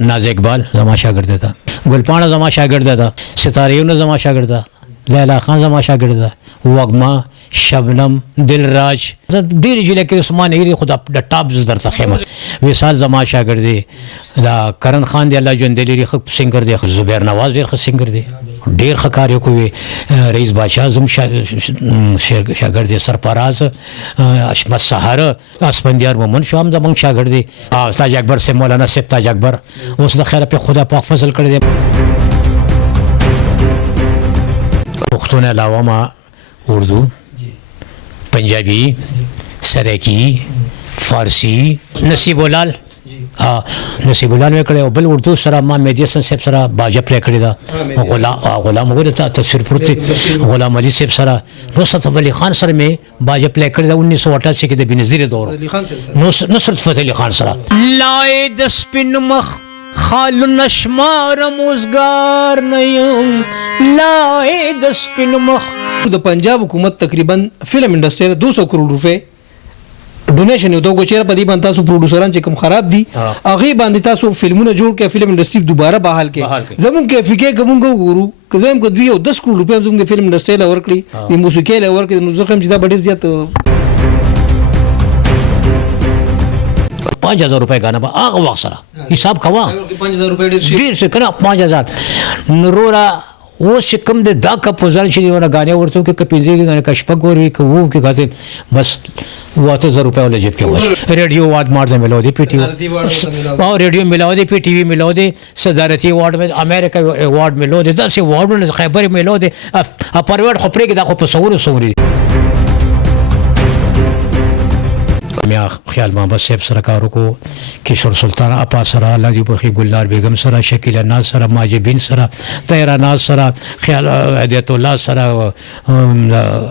नाज इकबाल जमा शागिर्द था, गुलपाना जमा शागिर्द था, सितारेउन जमा शागिर्द था, लैला खान जमा शागिर्द था, वगमा, शबनम, दिलराज ډېرې جلې کې عثمان هیري خو د ټاپ زه درته ښیم. وصال زما شاګرد دی، دا کرن خان دی الله ژوندی لري ښه سینګر دی، زبیر نواز ډېر ښه سینګر دی، ډېر ښه کار یې کوي. رئیس باچا زم شاګرد دی، سرفراز اشمت سهار اسفندیار مومن شو هم زموږ شاګرد دی. تاج اکبر سے مولانا صاحب تاج اکبر اوس د خیره په خدا پاک فضل کړی دی. پښتو نه علاوه ما اردو، पंजाबी, सराइकी, फारसी, नसीबुलाल नसीबुलाल में कड़े बल उर्दू सरा माँ मेदी हसन साहब सरा बाजा प्ले करे दा, गुलाम हो था तस्वीर पुरती गुलाम अली साहब सरा नुसरत अली खान सर में बाजा प्ले करे दा 1988 के बेनज़ीर दौर नुसरत फतेह अली खान सरा लाए दस्पिन मख खालु नशमार मुज़गार नयम लाए दस्पिन मख. د پنجاب حکومت تقریبا فلم انډستری 200 کروڑ روپے ډونیشن یو دوه چیرې په دې باندې تاسو پروډوسران چې کوم خراب دي هغه باندې تاسو فلمونه جوړ کې فلم انډستری دوباره بحال کې زمون کې فکر کوم ګورو کزم کو دوی 10 کروڑ روپے زموږ د فلم انډستری له ورکړي د موسیقي له ورکړي نو زخم چې دا ډیر زیات 5000 روپے غانا با هغه وخت سره حساب کوا 5000 روپے ډیر څه کنه 5000 نورورا वो सिक्कम दे दा का पोजल छी वाला गाने वर्तों के कपिजे के गाने कशपक और एक वो के गाते बस वो 1000 रुपए वाले जेब के बस रेडियो वार्ड मार दे मिला दे पीटी और रेडियो मिला दे पीटीवी मिला दे सदारती अवार्ड में अमेरिका अवार्ड मिला दे 10 अवार्ड में खैबर मिला दे परवेट खपरे के दा को पसौर सौरी मैं ख्याल मोहम्मद साहब सरकारों को किशोर सुल्तान अपा सरा लादी बखी गुलनार बेगम सरा शकील नाज सरा माजिबिन सरा तैरा नाज सरा ख्याल हदयतुल्लाह सरा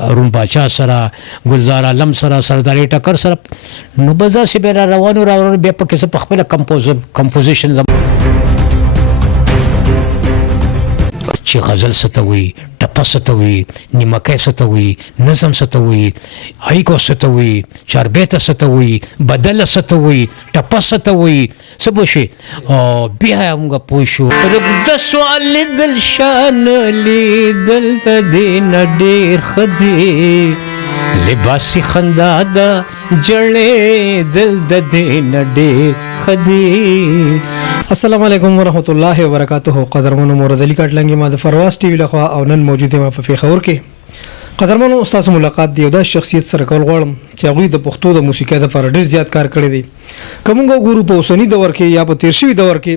अरुण बादशाह सरा गुलजार आलम सरा सरदारी टकर सरा नुबजा से बेरा रवानो रावनो बेपके से पखपला कंपोजिशन چې غزل ستوي ټپه ستوي نیمکه ستوي نظم ستوي ایکو ستوي چاربیته ستوي بدل ستوي ټپه ستوي سبو شي او بیا موږ پوښو د سوال دل شان لیدل تدین ډیر خدي لباسي خندا دا جړې دل د دین ډیر خدي. السلام علیکم ورحمۃ اللہ وبرکاتہ. قدرمنو مراد علی کټلنګ ما د فرواز ټي وی لخوا او نن موجود یم په خبر کې. قدرمنو استاد ملاقات دی د شخصیت سره کول غواړم چې هغه د پښتو د موسیقۍ د پر ډیر زیات کار کړی دی. کومګو ګورو په اوسنی دور کې یا په تیر شوی دور کې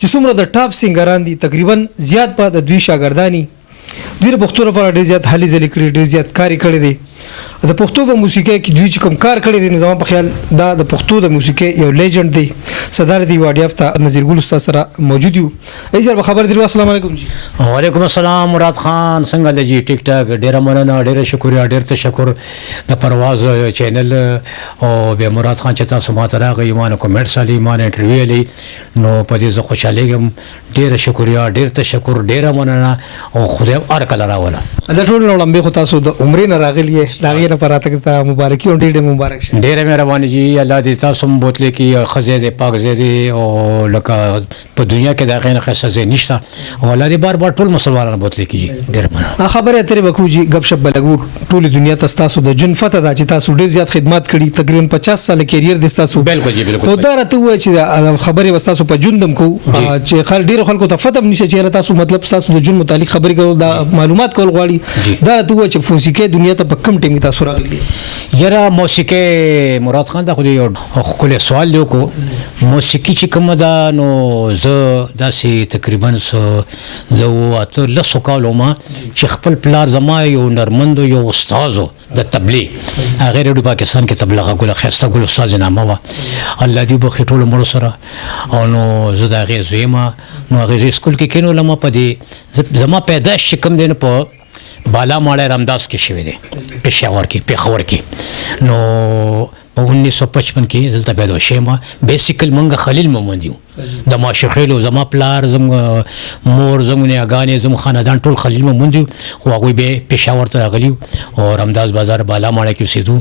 چې څومره د ټاپ سنگران دي تقریبا زیات په د دوی شاګردانی دوی د پښتو لپاره ډیر زیات هلي ځلې کړی ډیر زیات کاری کړی دی. د پښتو په موسیقۍ کې دوی چې کوم کار کړی دی نو زما په خیال دا د پښتو د موسیقۍ یو لیجند دی. صدارت ایوارډ یافته نذیر ګل استاد سره موجود یو. ای سر خبر دی. السلام علیکم جی. وعلیکم السلام مراد خان څنګه دی جی؟ ټیک ټاک ډیر مننه ډیر شکر ډیر تشکر د پرواز چینل او به مراد خان چې تاسو ما ته راغی ایمان کومنټ سالي ایمان انټرویو لې نو په دې زه خوشاله یم. ډیر شکر ډیر تشکر ډیر مننه او خدای هر کله راوله. دا ټول نو لمبه خو تاسو د عمرې نه راغلی راغی نه پراته ته مبارکي او ډیر مبارک شه. ډیر مهرباني جی الله دې تاسو هم بوتلې کې خزه دې پاک زه او لکه په دنیا کې دا غیر خاصه زه نشته او الله دې بار بار ټول مسلمانانو بوتلې کې ډیر مننه. خبره ترې وکړو جی غب شپ بلګو ټول دنیا تاسو د جن فتح دا چې تاسو ډیر زیات خدمات کړي تقریبا 50 سال کیریئر د تاسو. بالکل جی بالکل. خو دا راته وای چې خبره وستاسو په جندم کو چې خل ډیر خلکو ته فتح نشي چې تاسو مطلب تاسو د جن متعلق خبرې کول دا معلومات کول غواړي. دا راته وای چې موسیقي دنیا ته په کم ټیم تاسو راغلي. یاره موسیقي مراد خان دا خو یو خپل سوال یو کو موسیقي چې کومه ده نو زه داسې تقریبا زه اته لسو کالو ما چې خپل پلار زما یو نرمندو یو استادو د تبلیغ هغه ریډیو پاکستان کې تبلیغ غوله خسته ګل استاد نامه وا الله دې بخې ټول مړ سره او نو زه دا غي زما نو هغه سکول کې کینو لمه پدې زما پیدائش کوم دین په بالا ماړه رامداس کې شوی دی پېښور کې نو په 1955 کې دلته پیدا شوم. بیسیکل موږ خلیل محمد یو د ماشخیلو، زما پلار، مور، زموږ نیاګانې، زموږ خاندان ټول خلیل محمد یو. خو هغوی به پېښور ته راغلي او رمداس بازار بالا ماڼه کې اوسېدو.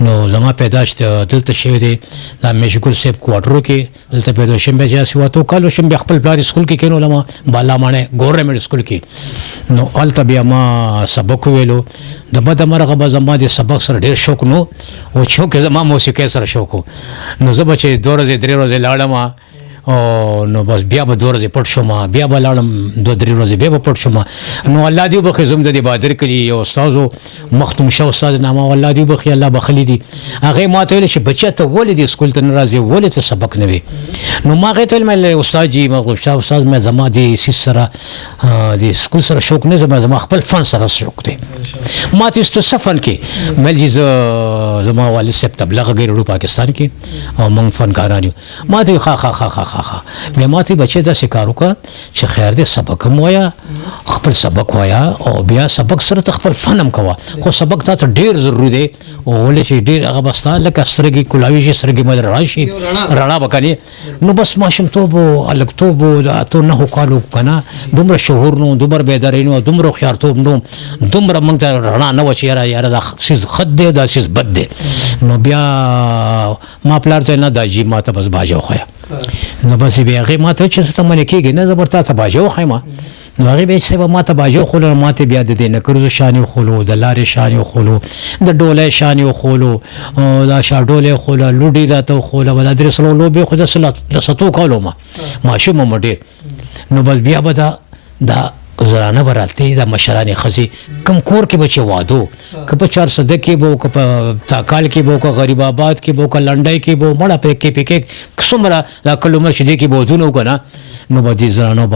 نو زما پیدایش دلته شوی دی د مشګل صاحب کوارټرو کې. دلته پیدا شوم. بیا چې 8 کال شوم بیا خپل پلار سکول کې کېنولم بالا ماڼه ګورنمنټ سکول کې. نو هلته بیا ما سبق ویلو. د بده مرغه به زما د سبق سره ډېر شوق نو او شوق زما موسیقۍ سره شوق و. نو زه به چې 2 ورځې 3 ورځې لاړم او نو بس بیا به 2 ورځې پټ شوم، بیا به لاړم 2-3 ورځې بیا به پټ شوم. نو الله دې وبخښي زموږ د بادر کلي یو استاد مختوم شاه استاد نامه، الله دې وبخښي، الله بخښلی دي. هغې ما ته ویل چې بچیه ته ولې دې سکول ته نه راځې، ولې ته سبق نه وې؟ نو ما هغې ته ویل استاد جي مغلوب شاه استاد مې زما دې سیس سره د سکول سره شوق نه، زما خپل فن سره شوق دی. ما ته څه فن کې مل جي زما والد صاحب تبلیغ غیرو پاکستان کې او موږ فنکاران یو. ما ته ښه بیا ما ته بچې داسې کار وکړه چې خیر دی سبق هم وایه، خپل سبق وایه او بیا سبق سره ته خپل فن هم کوه. خو سبق تا ته ډېر ضروري دی ولې چې ډېر هغه به ستا لکه سترګې کولاوي شي، سترګې باندې رڼا شي، رڼا به کنې. نو بس ماشومتوب و هلکتوب و د 8-9 کالو که نه دومره شعور نو، دومره بیداري نو، دومره هوښیارتوب نو، دومره موږ ته رڼا نه وه چې یاره دا څیز ښه دی دا څیز بد دی. نو بیا ما پلار ته نه دا جي ما ته بس باجه وښیه. نو بس بیا هغې ما ته چې ته منې کېږې نه زه به تا ته باجه وښیم. نو هغې بیا چې صاحب ما ته باجه وښولو، ما ته بیا د دې نکرزو شان یې وښولو، د لارې شان یې وښولو، د ډولۍ شان یې وښولو، دا شاډول یې وښوله، لوډي راته وښوله، دا 3 لوبې خو د 7 کالو ماشوم وم ډېر. نو بس بیا به دا زرانه به راتلې د مشرانې ښځې کوم کور کې به چې واده که په 4 صدک کې به و که په تاکال کې به و که غریب آباد کې به و که لنډۍ کې به و مړه پکې څومره دا کل عمر چې دې کې به ودونه وکړه نه. نو به دې زنانو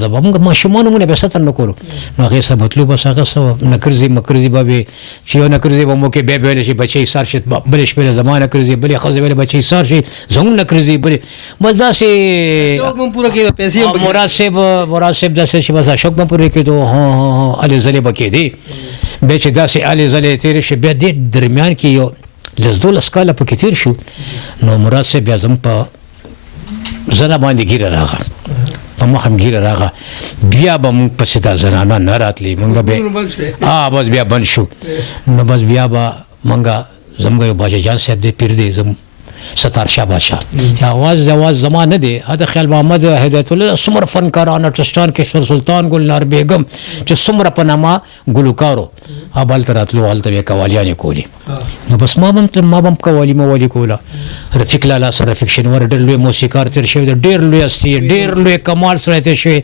ته به موږ ماشومانو مونږ بیا ستر نه کولو. نو هغې سره بتلو بس هغه څه نکرزې مکرزې به وې چې یو نکرزې به مو کې بیا ویلی شي بچی ایسار شي، بلې شپې له زما نکرزې، بلې ښځې ویلې بچی ایسار شي، زموږ نکرزې بلې بس داسې مراد صاحب داسې چې بس اشوک به پورې کېدو هلې ځلې به کېدې. بیا چې داسې هلې ځلې تېرې شي بیا دې درمیان کې یو 10-12 کاله پکې تېر شو. نو مراد صاحب بیا زموږ په زنه باندې ګیره راغله، په مخ هم ګیره راغله. بیا به موږ پسې دا زنانه نه راتلې، موږ به بس بیا بند شو. نو بس بیا به موږ زموږ یو باچا جان صاحب دی، پیر دی زموږ ستار شاه بادشاه، اواز زما نه دی، هدا خیال محمد هدایت الله، څومره فنکاران ارټسټان کشور سلطان ګلنار بیګم چې څومره په نامه ګلوکارو هلته راتلو، هلته به قوالیانې کولې. نو بس ما به قوالي موالي کوله. رفیق لالا سره رفیق شنوار ډېر لوی موسیقار تېر شوی دی، ډېر لوی هستي، ډېر لوی کمال سره تېر شوی.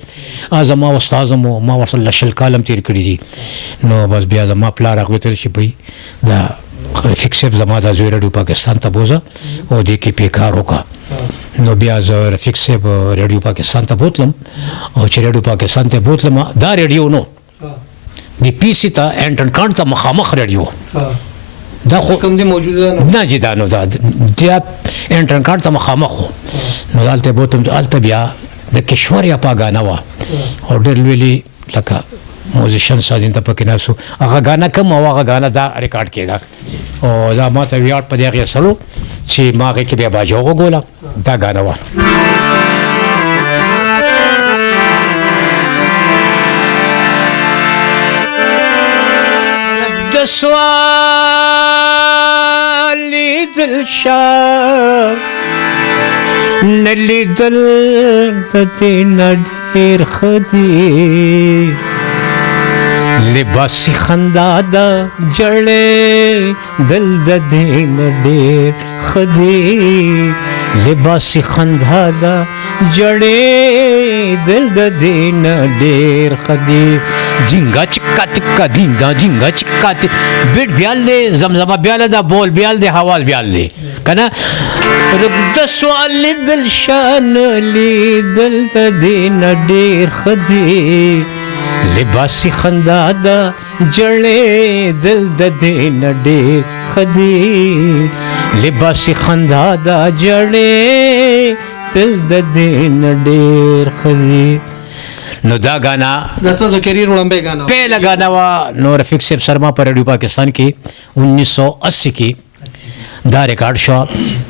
زما استاد هم ما ورسره 10 کال هم تېر کړي دي. نو بس بیا زما پلار هغوی ته چې بهی دا رفیق صاحب زما دا زوی ریډیو پاکستان ته بوځه او دې کې پې کار وکړه. نو بیا زه رفیق صاحب ریډیو پاکستان ته بوتلم او چې ریډیو پاکستان ته بوتلم دا ریډیو نو د پی سی ته انټرن کارډ ته مخامخ ریډیو دا خو کوم دې موجوده نه جی دا نو دا انټرن کارډ ته مخامخ و. نو هلته بوتم هلته بیا د کشور یا پاګانه وه او ډېر لوی لکه موزیشن سازین ته پکې ناسو هغه غانا کم او هغه غانا دا ریکارډ کېده او دا ما ته ویاړ په دې هغې سلو چې ما هغې کې بیا باجه وغوږوله دا غانا وه. د سوال لیدل شه نه لیدل د دې نه ډېر ښه دي، لباسي خندا ده جړې دل د دې نه ډېر ښه دي، لباسي خندا ده جړې دل د دې نه ډېر ښه دي. جینګا چکا ټکا دینګا جینګا چکا بیټ بیال دی، زمزمه بیال ده، بول بیال دی، حواس بیال دی که نه. د سوال لیدل شان لیدل د دې نه ډېر ښه دي، لباسي خندا ده جړې دل د دې نه ډېر ښه دي، لباسي خندا ده جړې دل د دې نه ډېر ښه دي. نو دا غانا د ستاسو کیریر وړاندې غانا پهله غانا وا. نو رفیق صاحب سرما پر ریډیو پاکستان کې 1980 کې دا ریکارډ شو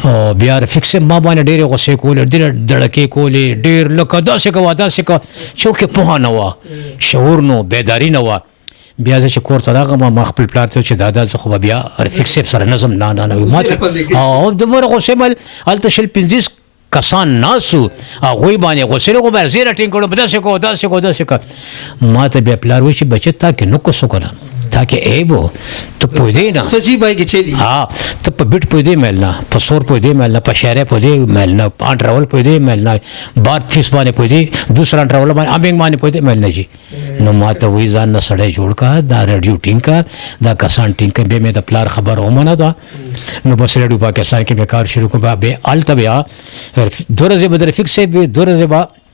او بیا رفیق صاحب ما باندې ډېرې غوسې کولې ډېرې دړکې کولې ډېر لکه داسې کوه داسې کوه چونکې پوهه نه وه شعور نه بیداري نه وه بیا زه چې کور ته راغلم ما خپل پلار ته چې دادا زه خو به بیا رفیق صاحب سره نظم نه ما ته دومره غوسې مل هلته شل 50 کسان ناسو هغوی باندې غوسې خو به زیره ټینګ کړو داسې کوه ما ته بیا پلار وایي چې بچه تا کې نقص وکړه تا کې عیب و ته پوهېدې نه سچي بای کې چلی ته په بیټ پوهېدې میل نه په سور پوهېدې میل نه په شاعرۍ پوهېدې میل نه انټرول پوهېدې میل نه بار فیس باندې پوهېدې دوسرا انټرول باندې امینګ باندې پوهېدې میل نه جي نو ما ته وایي ځان نه سړی جوړ کا دا ریډیو ټینګ کا دا کسان ټینګ کا بیا مې د پلار خبر ومنه ده نو بس ریډیو پاکستان کې مې کار شروع کړ بیا هلته بیا 2 ورځې به د رفیق صاحب وي 2 ورځې به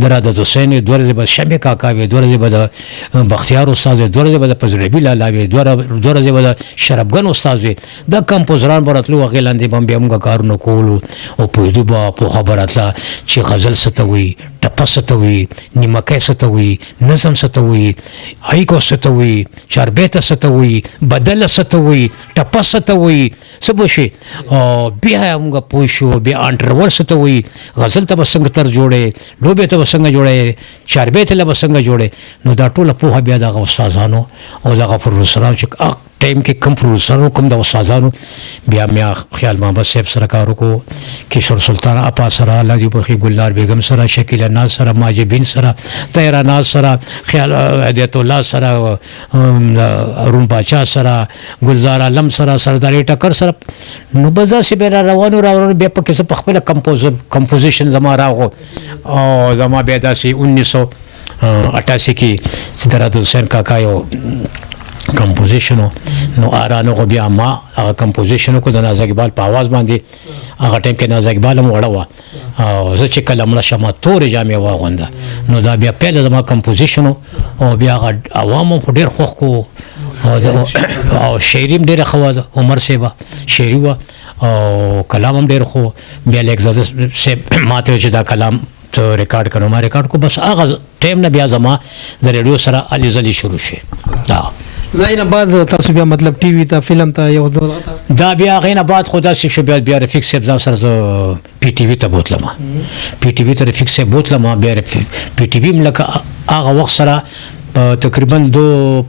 د رادت حسین وي 2 ورځې به شمع کاکا وي 2 ورځې به د بختیار استاد وي 2 ورځې به د فضل لالا وي 2 ورځې به د شرفګن استاد وي دا کمپوزران به راتلو هغې لاندې به هم بیا موږ کارونه کولو او پوهېدو به پوهه به راتله چې غزل څه ته وایي ټپه څه ته وایي نیمکی څه ته وایي نظم څه ته وایي هایکو څه ته وایي چاربیته څه ته وایي بدله څه ته وایي ټپه څه ته وایي څه به شي او بیا موږ پوه شو بیا انټرول څه ته وایي غزل ته به څنګه تر جوړې لوبې ته به څنګه جوړې چاربیته له به څنګه جوړې نو دا ټوله پوهه بیا دغه استادانو او دغه پروډوسرانو چې ټایم کې کم پروډوسرانو کم د استادانو بیا مې خیال محمد صاحب سره کار وکړو کشور سلطان اپا سره الله دې بخي ګلنار بیگم سره شکیل ناز سره ماجبین سره طاهره ناز سره خیال هدایت الله سره ارون باچا سره گلزار عالم سره سردار ټکر سره نو بس داسې بیا روانو بیا پکې زه په خپله کمپوزیشن زما راغو او زما بیا داسې 1988 کې سدرات حسین کاکا یو کمپوزیشن نو آرانو خو بیا ما هغه کمپوزیشن کو د ناز اقبال په आवाज باندې هغه ټایم کې ناز اقبال هم وړه وه او زه چې کله مړه شم تورې جامې واغونده نو دا بیا پیل زما کمپوزیشن او بیا هغه عوام هم خو ډېر خوښ کو او شاعري هم ډېره ښه وه عمر صاحب شاعري وه او کلام هم ډېر خو بیا لیکزاده صاحب ما ته چې دا کلام ته ریکارډ کړو ما ریکارډ کو بس هغه ټایم نه بیا زما د ریډیو سره علي زلي شروع شي زاینه بعد تاسو بیا مطلب ټي وي ته فلم ته یو دا بیا غینه بعد خدا سي شو بیا رفیق صاحب ځان سره پی ټي وي ته بوتلم پی ټي وي ته رفیق صاحب بوتلم بیا پی ټي وي ملک هغه وخت سره تقریبا 82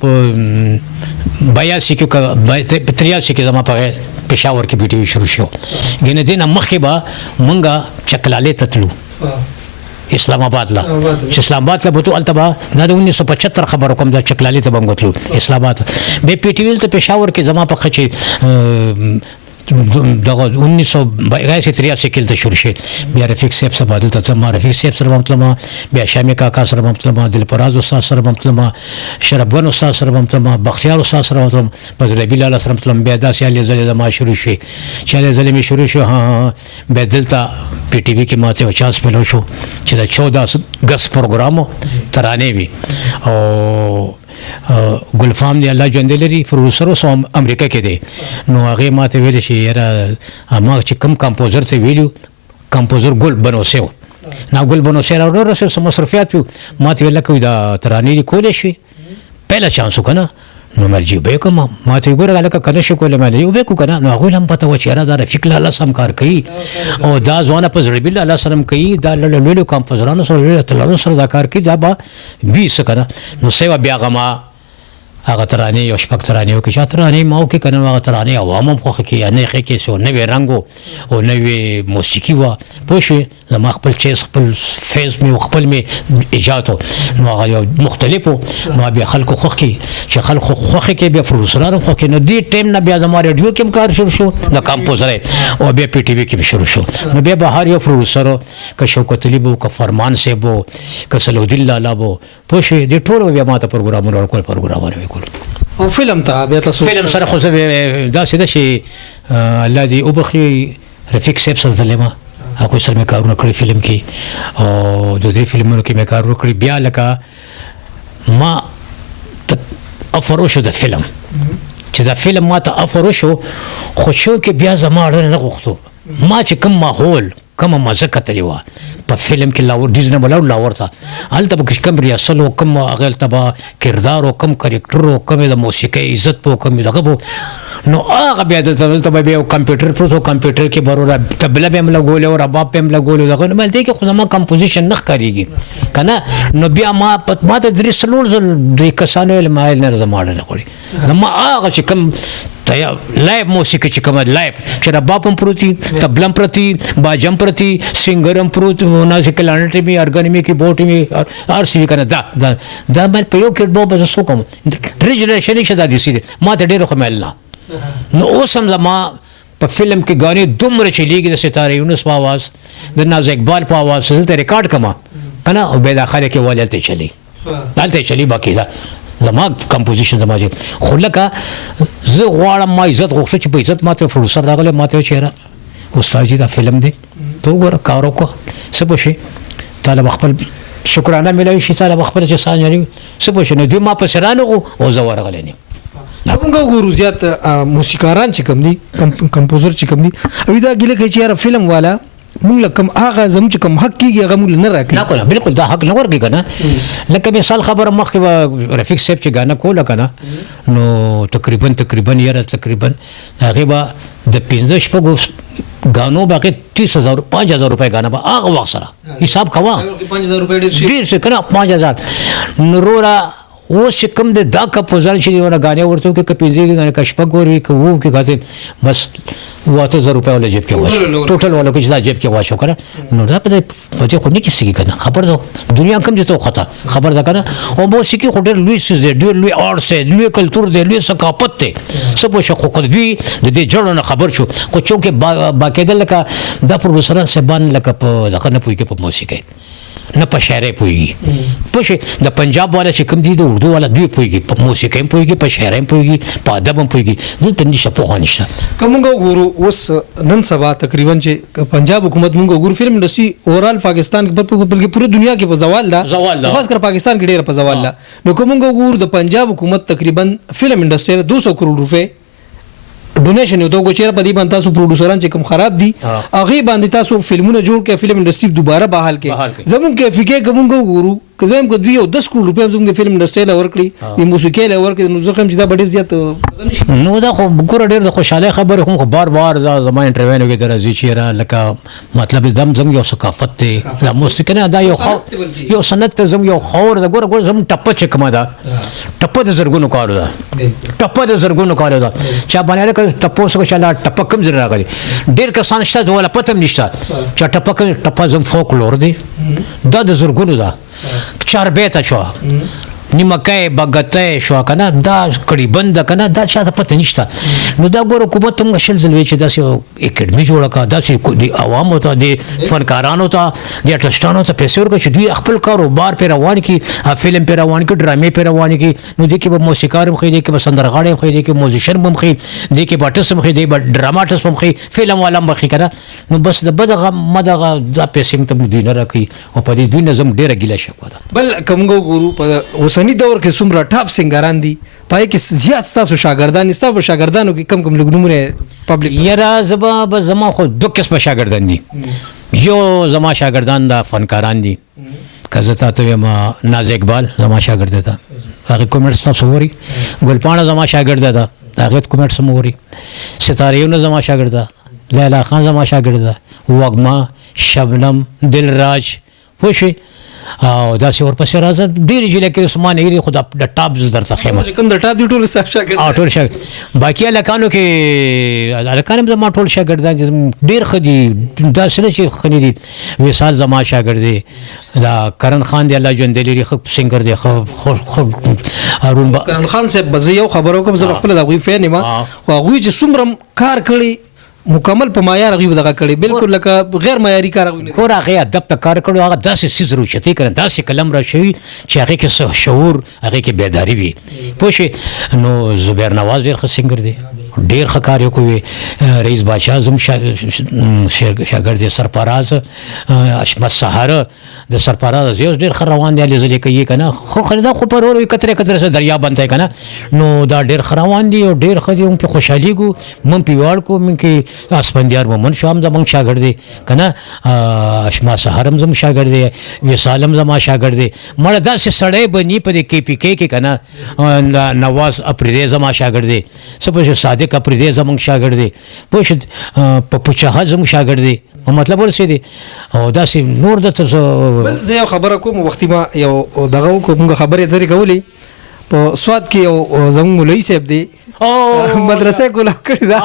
کې 83 کې زما په پېښور کې پی ټي وي شروع شو ګینه دینه مخکې به مونږه چکلالې ته تلو اسلام آباد لا چې اسلام آباد لا بوتو التبا دا 1975 خبر کوم دا چکلالي ته بنګتلو اسلام آباد به پی ټی ویل ته پېښور کې زما په خچې دغه 1983 کې ته شروع شي بیا رفیق صاحب سره بدل ته ما رفیق صاحب سره مطلب بیا شامي کاکا سره مطلب دلپراز استاد سره مطلب شرفګن استاد سره مطلب بختیار استاد سره مطلب فضل بلال سره مطلب بیا داسې علي زلي ما شروع شي چې علي زلي می شروع شو ها بدل ته پی ټی وی کې ماته 50 پلو شو چې دا 14 غس پروګرام ترانه وي او ګلفام دی الله ژوند لري پروډوسر اوس امریکا کې دی نو هغه ماته ویل شي یاره ما چې کم کمپوزر ته ویلو کمپوزر ګل بنوسیو نا ګل بنوسیو اور سره مصرفيات ماته ویل کوي دا ترانه کولې شي پهلا چانس وکنه نو مرجی به کوم ما ته ګوره لکه کنه شو کوله مې یو به کو کنه نو هغه هم پته و چې را دا فکر الله سم کار کوي او دا ځوانه په زړه بل الله سلام کوي دا لولو کمپوزرانو سره تللو سره دا کار کوي دا به 20 کنه نو سیوا بیا غما هغه ترانه یو شپږ ترانه وکړي چې ترانه ما وکړي کنه هغه ترانه عوام هم خوښ کی نه خې کې سو نوې رنگو او نوې موسیقي وا پوښي زما خپل چیز خپل فیس می خپل می ایجاد نو هغه مختلفو نو بیا خلکو خوښ کی چې خلکو خوښ کی بیا پروډوسرانو خوښ کی نو دې ټیم نه بیا زما ریډیو کې کار شروع شو د کمپوزر او بیا پی ټی وی کې شروع شو نو بیا بهر یو پروډوسر ک شوکت علی بو ک فرمان سے بو ک سلود الله لا بو پوښي دې ټول بیا ماته پروګرامونه ورکول پروګرامونه او فلم ته بیا تاسو فلم سره خو دا سده شي الله دې وبخي رفیق صاحب سره ظلمه هغه سره مې کارونه کړی فلم کې او د دې فلمونو کې مې کار وکړی بیا لکه ما افروشو د فلم چې دا فلم ما ته افروشو خو شو کې بیا زما اړه نه غوښتو ما چې کوم ماحول کومه مزه کتلی وه په فلم کې لاور ډیزنبل او لاور ته هلته به کوم ریاسل او کوم هغه ته به کردار او کوم کرکټر او کوم د موسیقۍ عزت په کوم دغه نو هغه بیا دلته به یو کمپیوټر پروت کمپیوټر کې برور تبله به هم لګولې او رباب به هم لګولې دغه نو دې کې خو زما کمپوزیشن نه ښکارېږي که نه نو بیا ما ته درې څلور ځل د کسانو ویل ما نه زما اړه نه غواړي زما هغه چې کوم لایف موسیقي چې کومه لایف چې رباب هم پروت وي تبله هم پرتي باجه هم پرتي سینګر هم پروت نازې کلانټ مې ارګن مې کیبورډ مې هر څه وي که نه دا باید په یو کې به زه څه کوم ډېر جنریشن یې شه دا داسې دی ما ته ډېر خو میل نه نو اوس هم زما په فلم کې غانې دومره چلیږي د ستاره یونس په آواز د ناز اقبال په آواز دلته ریکارډ کما که نه او بیا دا خلک یې ولې هلته چلی هلته یې چلی باقي ده زما کمپوزیشن زما چې خو لکه زه غواړم ما عزت غوښته چې په عزت ما ته پروډوسر راغلی ما ته چېره استاد جي دا فلم دی ته وګوره کار وکړه څه به شي تا له خپل شکرانه میلاوي شي تا له خپله چې سا جوړوي څه به شي نو دوی ما پسې رانغو او زه ورغلی نه یم موږ وګورو زیات موسیقاران چې کوم دي کمپوزر چې کوم دي او دا ګیله کوي چې یاره فلم والا موږ له کوم هغه زموږ چې کوم حق کېږي هغه موږ نه راکوي نه کوله بالکل دا حق نه ورکوي که نه لکه مثال خبره مخکې به رفیق صاحب چې ګانه کوله که نه نو تقریبا یاره تقریبا هغې به د 15 شپږو ګانو به هغې 30,000 5,000 روپۍ ګانه به هغه وخت سره حساب کوه 5,000 روپۍ ډېر څه که نه 5,000 نو وروره اوس چې کوم دی دا کمپوزر چې ونه ګانې ورته وکړي که 15 ګانې که شپږ ورکړي که 7 کې کاتې بس 8,000 روپۍ والا جیب کې واچو ټوټل والا کې چې دا جیب کې واچو که نه نو دا په دې خو نه کیسېږي که نه خبر ده دنیا کم دي ته وخته خبر ده که نه او موسیقي خو ډېر لوی څیز دی ډېر لوی آرټس دی لوی کلتور دی لوی ثقافت دی څه پوه شو خو دوی د دې جړو نه خبر شو خو چونکې باقاعده لکه دا پروډوسران صاحبان لکه په دغه نه پوهېږي په موسیقۍ نه په شاعرۍ پوهېږي پوه شوې د پنجاب والا چې کوم دي د اردو والا دوی پوهېږي په موسیقۍ هم پوهېږي په شاعرۍ هم پوهېږي په ادب هم پوهېږي دلته نشته پوهه نشته که موږ وګورو اوس نن سبا تقریبا چې پنجاب حکومت موږ وګورو فلم انډسټري اوورال پاکستان بلکې پوره دنیا کې په زوال ده خاص کر پاکستان کې ډېره په زوال ده نو که موږ وګورو د پنجاب حکومت تقریبا فلم انډسټري 200 کروڑ روپۍ ډونیشن یو دوه چیرې په دې باندې تاسو پروډوسران چې کوم خراب دي هغه باندې تاسو فلمونه جوړ کړئ فلم انډسټري دوباره بحال کړئ زموږ کې فکر کوم وګورو که زموږ کو دوی 10 کروڑ روپۍ زموږ فلم انډسټري له ورکړي د موسیقۍ له ورکړي نو زه هم چې دا ډېر زیات نو دا خو ګوره ډېر د خوشحالۍ خبرې خو بار دا زما انټرویو کې درځي چې لکه مطلب زم یو ثقافت دی دا موسیقي نه دا یو سنت ته زم یو خور دا ګوره زم ټپه چې کومه ده ټپه د زرګونو کارو ده ټپه د زرګونو کارو ده چا باندې تپوس کو چلا ټپه کم ځای راغلی ډېر کسان شته ولا پته هم نشته چې ټپه زم فولکلور دی دا د زرګونو ده چاربیته شو نیمکای بغتای شو کنه دا کړي بند کنه دا چا ته پته نشته نو دا ګور حکومت هم شل زلوي چې داسې اکیډمي جوړه کا داسې د عوامو ته د فنکارانو ته د ارټسټانو ته پیسې ورکړي چې دوی خپل کاروبار په روان کې فلم په روان کې ډرامې په روان کې نو د کې به موسیقار هم خې د کې به سندرغاړي هم خې د کې موزیشن هم خې د کې باټس هم خې د ډراماټس هم خې فلم والا هم خې کنه نو بس د بدغه مدغه دا پیسې ته دوی نه راکې او په دې دوی نظم ډیره ګیله شو ده بل کوم ګورو په اوسنی دور کې څومره ټاپ سنگران دي پای کې زیات تاسو شاګردان تاسو شاګردانو کې کم لګنومره پبلک یاره زما خو دوه قسمه شاګردان دي یو زما شاګردان دا فنکاران دي کزه تاسو ما ناز اقبال زما شاګرد ده هغه کومرس تاسو وری ګلپاڼه زما شاګرد ده هغه کومرس موري ستاره یو زما شاګرد ده لیلا خان زما شاګرد ده وګما شبنم دلراج خوشي او دا سی ورپسې راځه ډېرې جلې کې عثمان ایري خو د ټاپ درته خیمه کوم د ټاپ دی ټول شاګرد ټول شاګرد باقي هلکانو کې هلکان هم زما ټول شاګردان دي ډېر ښه دي داسې نه چې ښه نه دي وصال زما شاګرد دی دا کرن خان دی الله ژوندی لري ښه سنګر دی ښه هارون کرن خان صاحب به زه یو خبر وکړم زه خپله د هغوی فین یم خو هغوی چې څومره کار کړی مکمل په معیار هغوی دغه کړی بالکل لکه غیر معیاري کار هغوی نه ګوره هغې ادب ته کار کړی هغه داسې څیز روچتې کړی داسې قلم را شوي چې هغې کې شعور هغې کې بیداري وي پوه شوې نو زبیر نواز ډېر ښه سنګر دی ډېر ښه کار یې کوي رئیس بادشاه زم شاګرد دی سرفراز اشمت سهار د سرفراز یو ډېر ښه روان دی هلې زلې کوي که نه خو خریدا خو پر ورو کترې کترې سره دریا بنتی که نه نو دا ډېر ښه روان دي او ډېر ښه دي موږ پرې خوشحالېږو موږ پرې ویاړ کوو موږ کې اسفندیار مومن شاه هم زموږ شاګرد دی که نه اشما سهار هم زموږ شاګرد دی وصال هم زما شاګرد دی مړه داسې سړی به ني په دې کې پي کې که نه نواز اپریدی زما شاګرد دی څه پوه شو صادق صادق اپریدي زمونږ شاګرد دی پوه شو په پوچه زمونږ شاګرد دی مطلب ورسېدی او داسې نور د بل زه یو خبره کوم وختي ما یو دغه کوم خبرې درې کولې په سواد کې یو زموږ مولوي صاحب دی مدرسې کوله کړی دا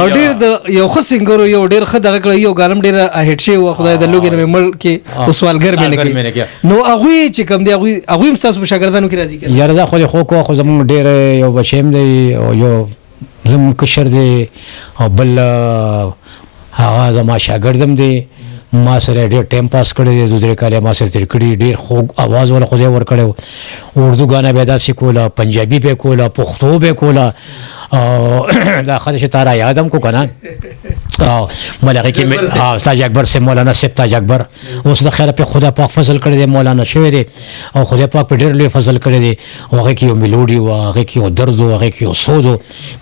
او ډېر د یو ښه سنګر یو ډېر ښه دغه کړی یو ګالم ډېر هټ شوی و خدای د لوګي نه مړ کې سوالګر مې نه کړي نو هغوی چې کوم دی هغوی هم ستاسو په شاګردانو کې راځي که یاره دا خو خو کو خو زموږ ډېر یو بچی هم دی او یو زموږ کشر دی او بل هغه زما شاګرد هم دی ما سره ډېر ټایم پاس کړی دی 2-3 کاله ما سره تېر کړي ډېر خوږ اواز ولا خدای ورکړی اردو غانا به داسې کوله پنجابي به کوله پښتو به کوله دا خدای چې تارا یادم کو کنه او ملغه کې تاج اکبر سے مولانا صاحب تاج اکبر اوس د خیر په خدا پاک فضل کړی دی مولانا شوی دی او خدای پاک په ډېر لوی فضل کړی دی هغه کې یو میلوډي او هغه کې یو درد او هغه کې یو سود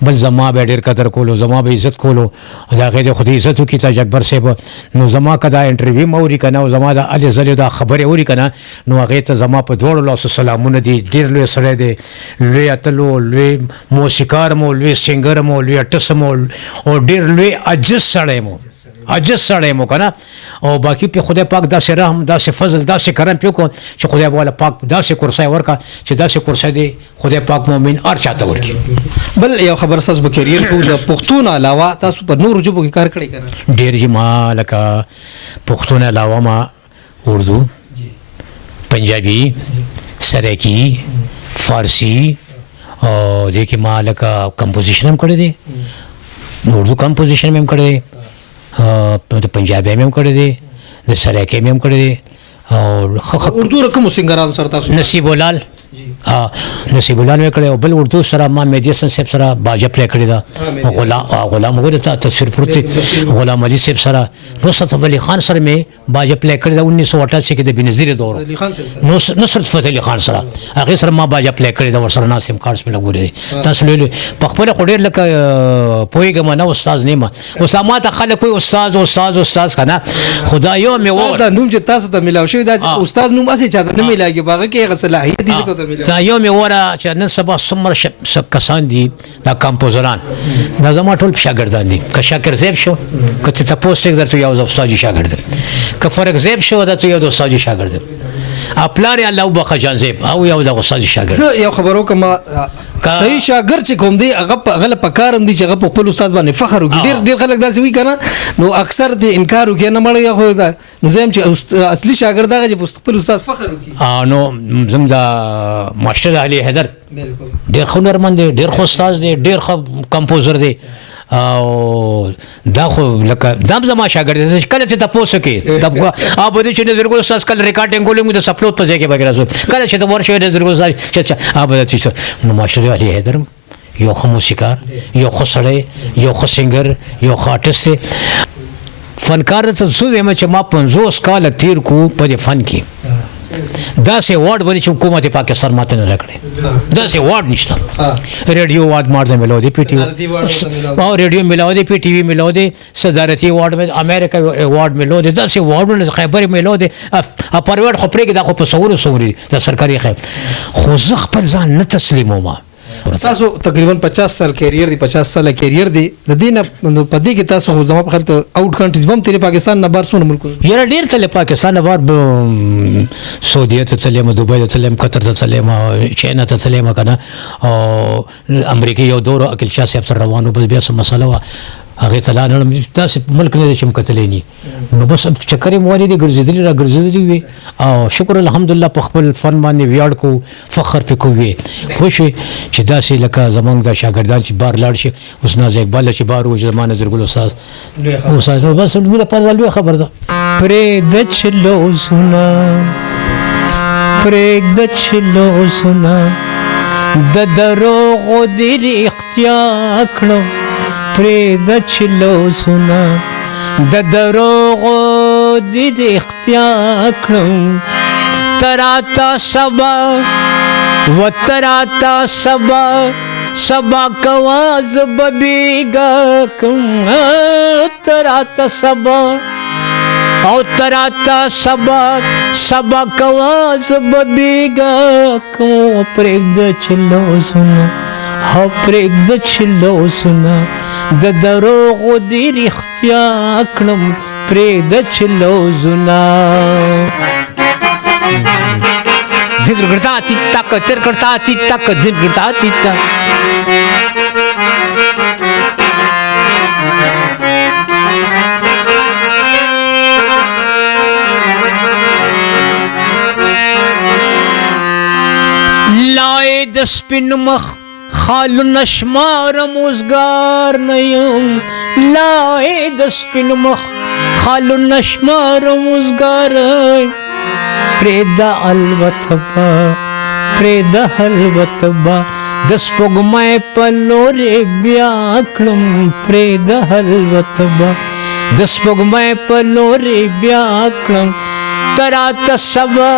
بل زما به ډېر قدر کولو زما به عزت کولو دا هغه د خدای عزت کی تاج اکبر صاحب نو زما کدا انټرویو موري کنه او زما د الی زلی دا خبره اوري کنه نو هغه ته زما په دوړو لاسو سلامونه دي ډېر لوی سره دی لوی اتلو لوی موسیقار مو لوی سنگر مو لوی ارټس مو او ډېر لوی عجز سړی مو کنه او باقی په خدای پاک داسې رحم داسې فضل داسې کرم پیو کو چې خدای والا پاک داسې کرسي ورکا چې داسې کرسي دی خدای پاک مؤمن ار چاته ورکی بل یو خبر تاسو په کیریر کو د پښتون علاوه تاسو په نور ژبو کې کار کړی کنه ډېر چې ما لکه پښتون علاوه ما اردو پنجابي سرکی فارسی او دغه ما لکه کمپوزیشن هم کړی دی اردو کمپوزیشن هم کړی دی د پنجابي هم کړی دی د سرکی هم کړی دی او اردو رقم سنگرانو سره تاسو نصیب ولال نصیب ولال مې کړی او بل اردو سره ما میډیسن صاحب سره باجه پلی کړی دا غلام وګوره ته تصویر پروت غلام علي صاحب سره نصرت علي خان سره مې باجه پلی کړی دا 1988 کې د بنظیر دور نصرت فتح علي خان سره هغه سره ما باجه پلی کړی دا ورسره ناسم کارس مې لګولې تاسو له په خپل خډیر لکه پویګم نه استاد نیمه اسامه ته خلک کوئی استاد کنه خدا یو مې و دا نوم چې تاسو ته ملاو شوی دا استاد نوم اسې چاته نه ملاږي باغه کې صلاحیت دي دا یو مې وره چې نن سبا څومره کسان دي دا کمپوزران دا زما ټول شاګردان دي که شاکر زیب شو که ته تاسو درته یو استاد شاګرد که فرق زیب شو دا ته یو استاد شاګرد خپلار الله وبخجان زیب او یو د استاد شاګرد زه یو خبرو کوم صحیح شاګرد چې کوم دی هغه غلط پکارم دي چې هغه په خپل استاد باندې فخر وکړي ډېر خلک داسې وی کنه نو اکثر د انکار وکړي نه مړ یو دا نو زم چې اصلي شاګرد هغه چې په خپل استاد فخر وکړي نو زم دا ماشټر علي حیدر ډېر هنرمند دی ډېر خو استاد دی ډېر خو کمپوزر دی او دا خو لکه دام زما شاګرد کله چې تاسو کې دغه ابو دې چې نظر ګل ساس کله ریکارډینګ کولم د سپلوټ په ځای کې بګرا زو کله چې د ورشه نظر ګل ساس چې ابو دې چې نو ماشټر علي حیدر یو خو موسیقار یو خو سړی یو خو سنگر یو خو آرټست فنکار ته زو یم چې ما 50 کال تیر کو په فن کې دا سه وارد ونی چې حکومت پاکستان ماته نه راکړي دا سه وارد نشته ریډیو وارد مارده ملو دی پی ټی او ریډیو ملو دی پی ټی وی ملو دی صدارتی وارد میں امریکا وارد ملو دی دا سه وارد خیبر ملو دی پرورد خو پرې دا خو په سوري د سرکاري خیب خو زه خپل ځان نه تسلیموم تاسو تقریبا 50 سال کیریئر دی 50 سال کیریئر دی د دې نه په دې کې تاسو خو زما په خلک آوټ کنټریز هم تیرې پاکستان نه بار سونه ملک یاره ډیر تل پاکستان نه بار سعودیه ته تلم دوبۍ ته تلم قطر ته تلم چاینا ته تلم کنه او امریکا یو دور عقل شاه صاحب سره روانو بس بیا سم مسله وا هغه تلانه تاسو ملک نه چم کتلې ني نو بس چکرې موالي دي ګرځېدلې وي او شکر الحمدلله په خپل فن باندې ویاړ کو فخر پکې وي خوشي چې داسې لکه زمونږ د شاګردان چې بار لاړ شي اوس ناز اقبال چې بار و زمانه زرګل استاد بس موږ په ځل خبر ده پرې د چلو سنا د دروغ دې اختیار کړو پرې د چلو سنا د دروغ دې اختیار کړو تراتا سبا سبا کواز ببیگا کم تراتا سبا او تراتا سبا کواز ببیگا کم پرې د چلو سنا ها پرېږده چې لوسونه د دروغو دې رښتیا کړم پرېږده چې لوزونه دل کرتا تی تک تر کرتا تی تک دل کرتا تی تک لای د سپین مخ خالو نشمار موزګار نه یم لای د سپین مخ خالو نشمار موزګار پرېږده البته به پرېږده البته به د سپوږمۍ په لورې بیا کړم پرېږده البته به د سپوږمۍ په لورې بیا کړم ته راته سبا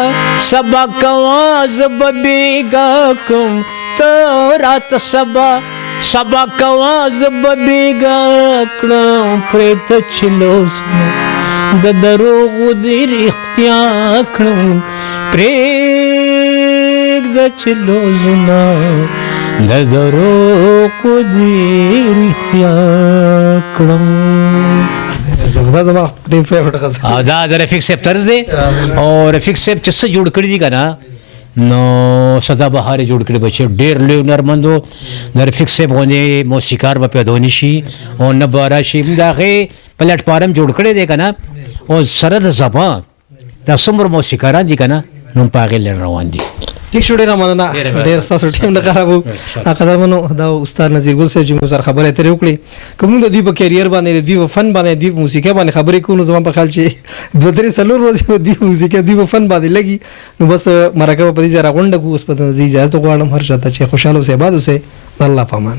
کوه زه به بېګا کړم ته راته سبا کوه زه به بېګا کړم پرېږده چې لوسونه د دروغو دې رښتیا کړم پرېږده چې لوزونه د دروغو دې رښتیا کړم. دا زما ډېر فیوریټ غزل دا د رفیق صاحب طرز دی او رفیق صاحب چې څه جوړ کړي دي که نه نو سدابهار یې جوړ کړي بچي ډېر لوی هنرمند و د رفیق صاحب غوندې موسیقار به پیدا نه شي او نه به راشي د هغې پلیټفارم جوړ کړی دی که نه او سره د زبان دا څومره موسیقاران دي که نه نو په هغې لړ روان دي. ټیک شو ډېره مننه ډېر ستاسو ټیم نه خراب و قدرمنو دا استاد نذیر ګل صاحب چې موږ سره خبرې اترې وکړې که موږ د دوی په کیریر باندې د دوی په فن باندې دوی په موسیقۍ باندې خبرې کوو نو زما په خیال چې 2-3 ورځې به دوی موسیقۍ دوی په فن باندې لګي نو بس مرکه به په دې ځای راغونډه کړو اوس په دې اجازه غواړم هر چاته چې خوشحاله اوسئ آباد اوسئ الله په امان.